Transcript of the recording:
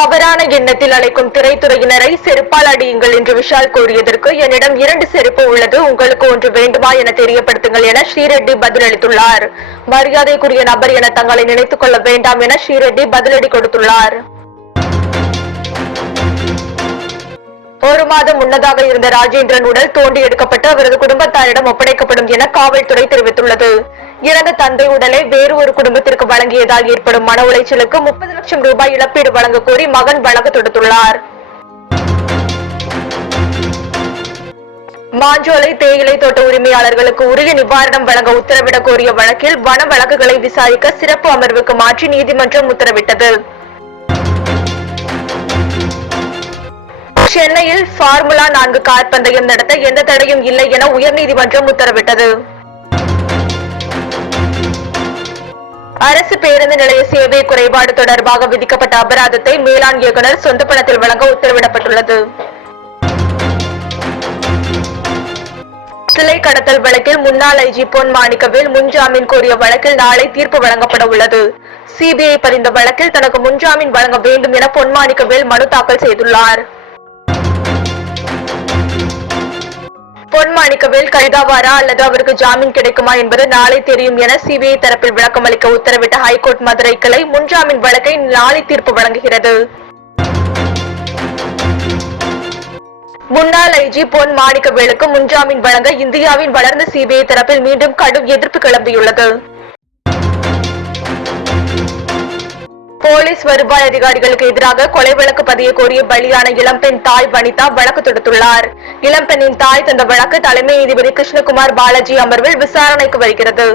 தவறான எண்ணத்தில் அழைக்கும் திரைத்துறையினரை செருப்பால் அடியுங்கள் என்று விஷால் கூறியதற்கு என்னிடம் இரண்டு செருப்பு உள்ளது. உங்களுக்கு ஒன்று வேண்டுமா என தெரியப்படுத்துங்கள் என ஸ்ரீரெட்டி பதிலளித்துள்ளார். மரியாதைக்குரிய நபர் என தங்களை நினைத்துக் கொள்ள வேண்டாம் என ஸ்ரீரெட்டி பதிலடி கொடுத்துள்ளார். ஒரு மாதம் முன்னதாக இருந்த ராஜேந்திரன் உடல் தோண்டி எடுக்கப்பட்டு அவரது குடும்பத்தாரிடம் ஒப்படைக்கப்படும் என காவல்துறை தெரிவித்துள்ளது. இறந்த தந்தை உடலை வேறு ஒரு குடும்பத்திற்கு வழங்கியதால் ஏற்படும் மன உளைச்சலுக்கு முப்பது லட்சம் ரூபாய் இழப்பீடு வழங்க கோரி மகன் வழக்கு தொடுத்துள்ளார். மாஞ்சோலை தேயிலை தோட்ட உரிமையாளர்களுக்கு உரிய நிவாரணம் வழங்க உத்தரவிடக் கோரிய வழக்கில் வன வழக்குகளை விசாரிக்க சிறப்பு அமர்வுக்கு மாற்றி நீதிமன்றம் உத்தரவிட்டது. சென்னையில் ஃபார்முலா நான்கு கார் பந்தயம் நடத்த எந்த தடையும் இல்லை என உயர்நீதிமன்றம் உத்தரவிட்டது. அரசு பேருந்து நிலைய சேவை குறைபாடு தொடர்பாக விதிக்கப்பட்ட அபராதத்தை மேலாண் இயக்குநர் சொந்த பணத்தில் வழங்க உத்தரவிடப்பட்டுள்ளது. சிலை கடத்தல் வழக்கில் முன்னாள் ஐஜி பொன் மாணிக்கவேல் முன்ஜாமீன் கோரிய வழக்கில் நாளை தீர்ப்பு வழங்கப்பட உள்ளது. சிபிஐ பதிந்த வழக்கில் தனக்கு முன்ஜாமீன் வழங்க வேண்டும் என பொன் மாணிக்கவேல் மனு தாக்கல் செய்துள்ளார். பொன் கைதாவாரா அல்லது அவருக்கு ஜாமீன் கிடைக்குமா என்பது நாளை தெரியும் என சிபிஐ தரப்பில் விளக்கம் அளிக்க உத்தரவிட்ட ஹைகோர்ட் மதுரை கிளை முன்ஜாமீன் வழக்கை நாளை தீர்ப்பு வழங்குகிறது. முன்னாள் ஐஜி பொன் மாணிக்கவேலுக்கு முன்ஜாமீன் வழங்க இந்தியாவின் வளர்ந்த சிபிஐ தரப்பில் மீண்டும் கடும் எதிர்ப்பு கிளம்பியுள்ளது. போலீஸ் வருவாய் அதிகாரிகளுக்கு எதிராக கொலை வழக்கு பதிய கோரிய பலியான இளம்பெண் தாய் வனிதா வழக்கு தொடுத்துள்ளார். இளம்பெண்ணின் தாய் தந்த வழக்கு தலைமை நீதிபதி கிருஷ்ணகுமார் பாலாஜி அமர்வில் விசாரணைக்கு வருகிறது.